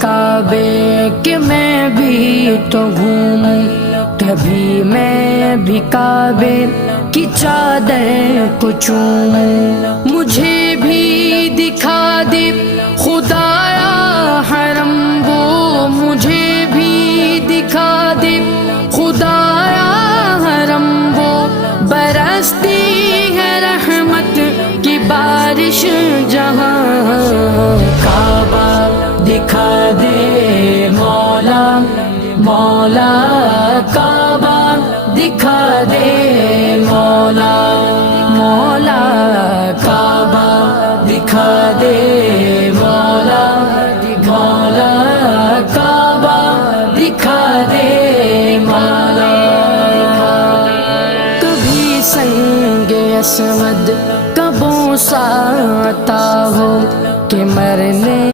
کعبے کہ میں بھی تو گھوموں، کبھی میں بھی کعبے کی چادر کو چوموں، مجھے بھی دکھا دے